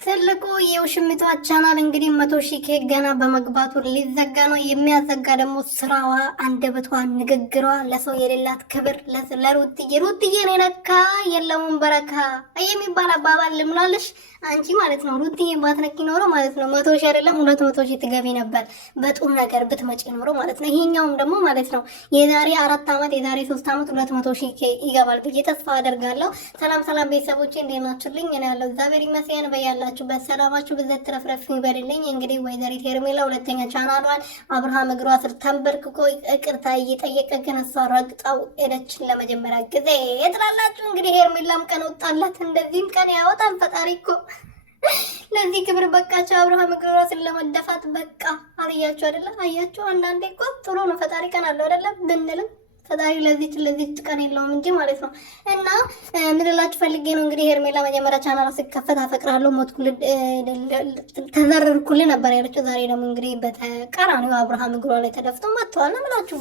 ትልቁ የውሽሚቷ ቻናል እንግዲህ 100,000 ኬክ ገና በመግባቱ ሊዘጋ ነው። የሚያዘጋ ደግሞ ስራዋ፣ አንደበቷ፣ ንግግሯ፣ ለሰው የሌላት ክብር ለሩትዬ ነው ነካ የለውም በረካ የሚባል አባባል ልምላለሽ አንቺ ማለት ነው። ሩትዬ ባትነኪ ኖሮ ማለት ነው 100,000 አይደለም 200,000 ትገቢ ነበር በጥሩ ነገር ብትመጪ ኖሮ ማለት ነው። ይሄኛውም ደግሞ ማለት ነው የዛሬ 4 ዓመት የዛሬ 3 ዓመት 200,000 ኬክ ይገባል ብዬ ተስፋ አደርጋለሁ። ሰላም ሰላም ቤተሰቦቼ እንዴት ናችሁልኝ? እኔ ያለው እግዚአብሔር ይመስገን በያላ በሰላማችሁ ብዘት ተረፍረፍ ይበልልኝ። እንግዲህ ወይዘሪት ሄርሜላ ሁለተኛ ቻናሏን አብርሃም እግሯ ስር ተንበርክኮ ይቅርታ እየጠየቀ ግን እሷ ረግጣው ሄደችን ለመጀመሪያ ጊዜ የጥላላችሁ። እንግዲህ ሄርሜላም ቀን ወጣላት፣ እንደዚህም ቀን ያወጣል ፈጣሪ እኮ። ለዚህ ክብር በቃቸው። አብርሃም እግሯ ስር ለመደፋት በቃ አልያችሁ አይደለ? አያችሁ፣ አንዳንዴ እኮ ጥሩ ነው ፈጣሪ ቀን አለው አይደለ ብንልም ፈጣሪ ለዚህ ቀን የለውም እንጂ ማለት ነው። እና ምን ልላችሁ ፈልጌ ነው እንግዲህ ሄርሜላ መጀመሪያ ቻናሏ ሲከፈት አፈቅራለሁ ሞትኩል ተዘረርኩል ነበር ያለችው። ዛሬ ደግሞ እንግዲህ በተቃራኒው አብርሃም እግሯ ላይ ተደፍቶ መጥተዋል ነው የምላችሁ።